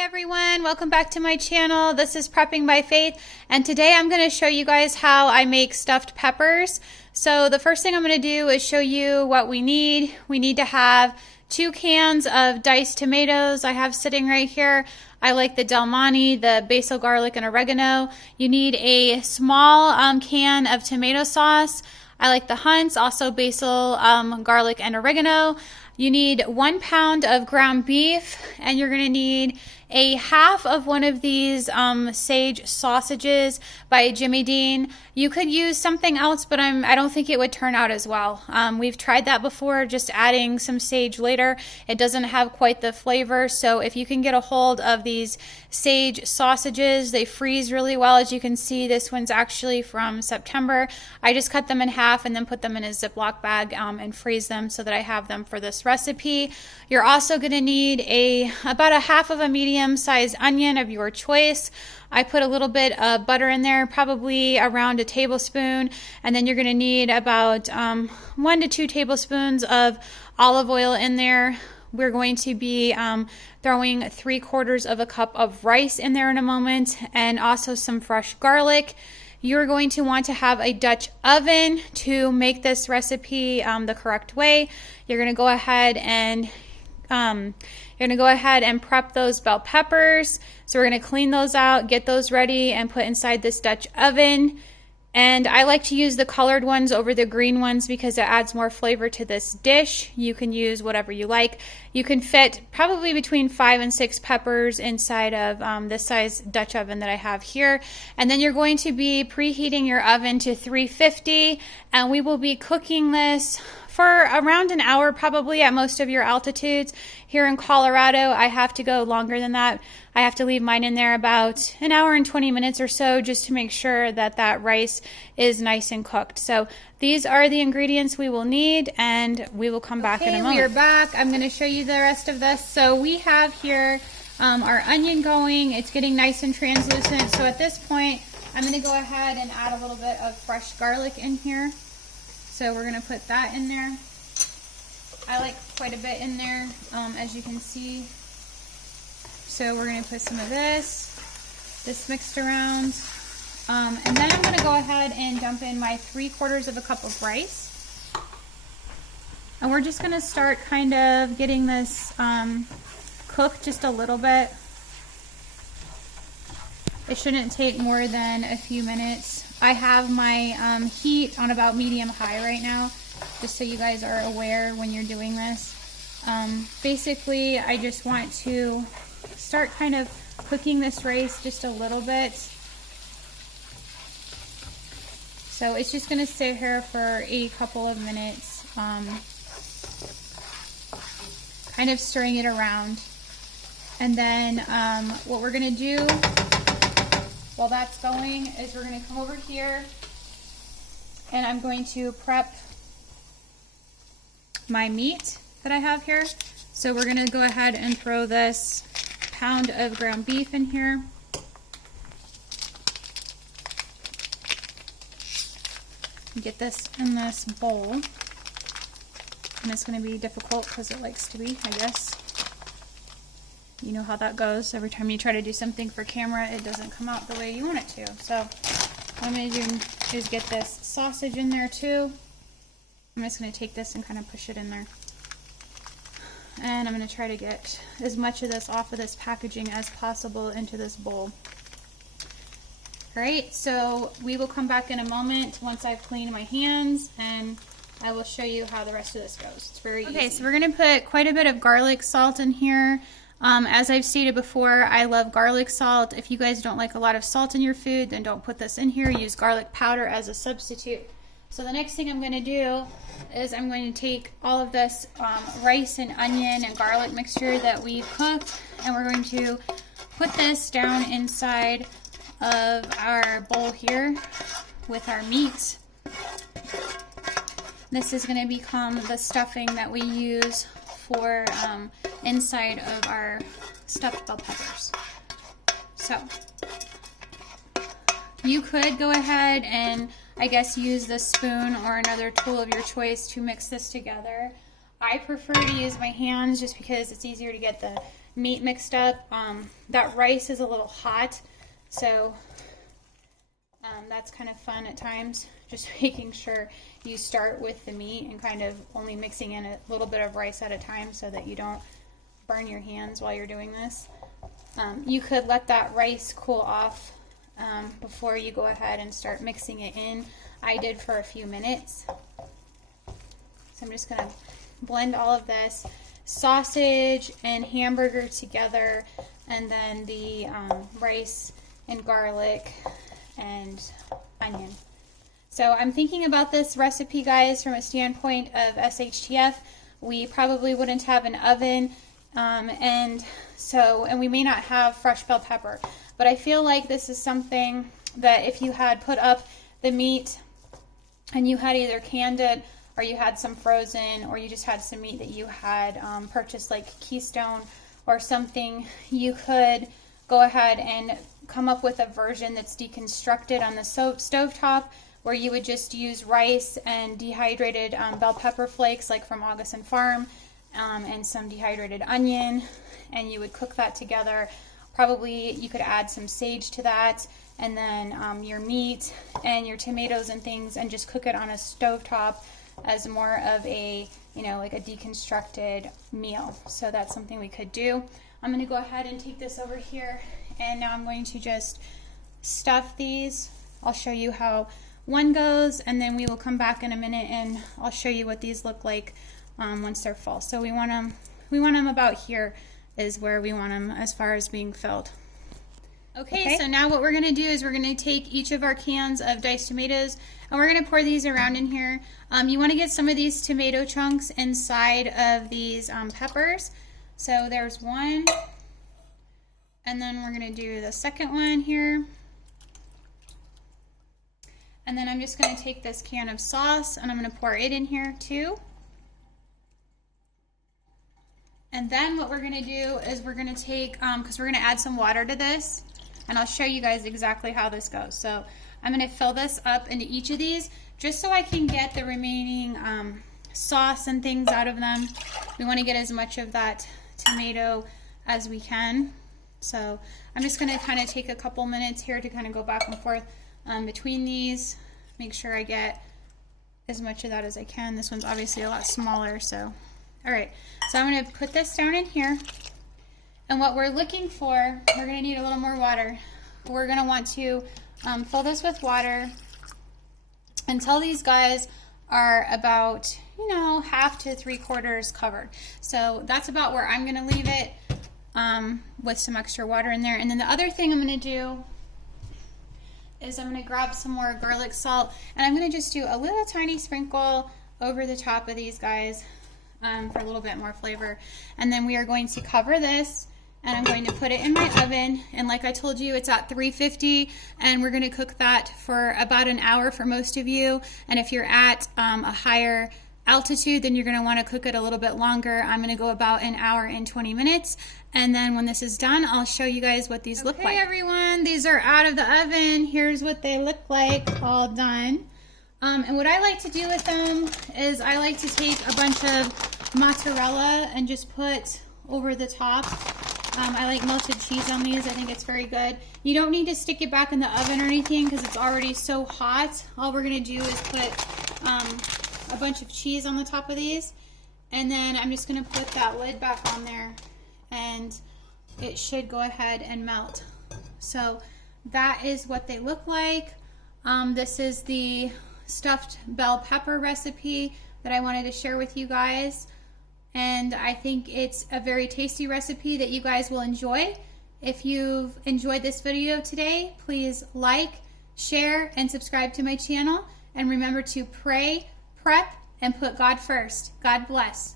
Hi everyone, welcome back to my channel. This is Prepping by Faith, and today I'm going to show you guys how I make stuffed peppers. So the first thing I'm going to do is show you what we need. We need to have 2 cans of diced tomatoes I have sitting right here. I like the Del Monte, the basil, garlic, and oregano. You need a small can of tomato sauce. I like the Hunt's, also basil, garlic, and oregano. You need 1 pound of ground beef, and you're going to need a half of one of these sage sausages by Jimmy Dean. You could use something else, but I don't think it would turn out as well. We've tried that before, just adding some sage later. It doesn't have quite the flavor, so if you can get a hold of these sage sausages, they freeze really well. As you can see, this one's actually from September. I just cut them in half and then put them in a Ziploc bag and freeze them so that I have them for this recipe. You're also going to need about a half of a medium-sized onion of your choice. I put a little bit of butter in there, probably around a tablespoon, and then you're going to need about 1 to 2 tablespoons of olive oil in there. We're going to be throwing 3/4 of a cup of rice in there in a moment, and also some fresh garlic. You're going to want to have a Dutch oven to make this recipe the correct way. You're going to go ahead and prep those bell peppers. So we're going to clean those out, get those ready, and put inside this Dutch oven. And I like to use the colored ones over the green ones because it adds more flavor to this dish. You can use whatever you like. You can fit probably between 5 and 6 peppers inside of this size Dutch oven that I have here. And then you're going to be preheating your oven to 350, and we will be cooking this for around an hour, probably at most of your altitudes. Here in Colorado, I have to go longer than that. I have to leave mine in there about an hour and 20 minutes or so just to make sure that that rice is nice and cooked. So these are the ingredients we will need, and we will come back in a moment. We are back. I'm going to show you the rest of this. So we have here our onion going. It's getting nice and translucent. So at this point, I'm going to go ahead and add a little bit of fresh garlic in here. So we're going to put that in there. I like quite a bit in there, as you can see. So we're going to put some of this mixed around. And then I'm going to go ahead and dump in my 3/4 of a cup of rice. And we're just going to start kind of getting this cooked just a little bit. It shouldn't take more than a few minutes. I have my heat on about medium-high right now, just so you guys are aware when you're doing this. Basically, I just want to start kind of cooking this rice just a little bit. So it's just going to sit here for a couple of minutes, kind of stirring it around. And then what we're going to do while that's going is we're going to come over here, and I'm going to prep my meat that I have here. So we're going to go ahead and throw this pound of ground beef in here. Get this in this bowl. And it's going to be difficult because it likes to be, I guess. You know how that goes. Every time you try to do something for camera, it doesn't come out the way you want it to. So what I'm going to do is get this sausage in there too. I'm just going to take this and kind of push it in there. And I'm going to try to get as much of this off of this packaging as possible into this bowl. Alright, so we will come back in a moment once I've cleaned my hands, and I will show you how the rest of this goes. It's very easy. Okay, so we're going to put quite a bit of garlic salt in here. As I've stated before, I love garlic salt. If you guys don't like a lot of salt in your food, then don't put this in here. Use garlic powder as a substitute. So the next thing I'm going to do is I'm going to take all of this rice and onion and garlic mixture that we've cooked, and we're going to put this down inside of our bowl here with our meat. This is going to become the stuffing that we use for inside of our stuffed bell peppers. So you could go ahead and I guess use this spoon or another tool of your choice to mix this together. I prefer to use my hands just because it's easier to get the meat mixed up. That rice is a little hot, so that's kind of fun at times. Just making sure you start with the meat and kind of only mixing in a little bit of rice at a time so that you don't burn your hands while you're doing this. You could let that rice cool off before you go ahead and start mixing it in. I did for a few minutes. So I'm just going to blend all of this sausage and hamburger together, and then the rice and garlic and onion. So I'm thinking about this recipe, guys, from a standpoint of SHTF. We probably wouldn't have an oven, and we may not have fresh bell pepper. But I feel like this is something that if you had put up the meat and you had either canned it, or you had some frozen, or you just had some meat that you had purchased, like Keystone or something, you could go ahead and come up with a version that's deconstructed on the stovetop, where you would just use rice and dehydrated bell pepper flakes, like from August and Farm, and some dehydrated onion, and you would cook that together. Probably you could add some sage to that, and then your meat and your tomatoes and things, and just cook it on a stovetop as more of a, like a deconstructed meal. So that's something we could do. I'm going to go ahead and take this over here, and now I'm going to just stuff these. I'll show you how one goes, and then we will come back in a minute and I'll show you what these look like once they're full. So we want them about here is where we want them as far as being filled. Okay, so now what we're going to do is we're going to take each of our cans of diced tomatoes and we're going to pour these around in here. You want to get some of these tomato chunks inside of these peppers. So there's one, and then we're going to do the second one here. And then I'm just going to take this can of sauce and I'm going to pour it in here too. And then what we're going to do is we're going to take, because we're going to add some water to this, and I'll show you guys exactly how this goes. So I'm going to fill this up into each of these just so I can get the remaining sauce and things out of them. We want to get as much of that tomato as we can. So I'm just going to kind of take a couple minutes here to kind of go back and forth between these, make sure I get as much of that as I can. This one's obviously a lot smaller, so all right, so I'm going to put this down in here, and what we're looking for, we're going to need a little more water. We're going to want to fill this with water until these guys are about, half to 3/4 covered. So that's about where I'm going to leave it with some extra water in there. And then the other thing I'm going to do is I'm going to grab some more garlic salt, and I'm going to just do a little tiny sprinkle over the top of these guys for a little bit more flavor. And then we are going to cover this, and I'm going to put it in my oven, and like I told you, it's at 350, and we're going to cook that for about an hour for most of you. And if you're at a higher altitude, then you're going to want to cook it a little bit longer. I'm going to go about an hour and 20 minutes, and then when this is done, I'll show you guys what these look like. Okay, everyone, these are out of the oven. Here's what they look like all done. And what I like to do with them is I like to take a bunch of mozzarella and just put over the top. I like melted cheese on these. I think it's very good. You don't need to stick it back in the oven or anything because it's already so hot. All we're going to do is put a bunch of cheese on the top of these, and then I'm just going to put that lid back on there, and it should go ahead and melt. So that is what they look like. This is the stuffed bell pepper recipe that I wanted to share with you guys, and I think it's a very tasty recipe that you guys will enjoy. If you've enjoyed this video today, please like, share, and subscribe to my channel, and remember to pray, prep, and put God first. God bless.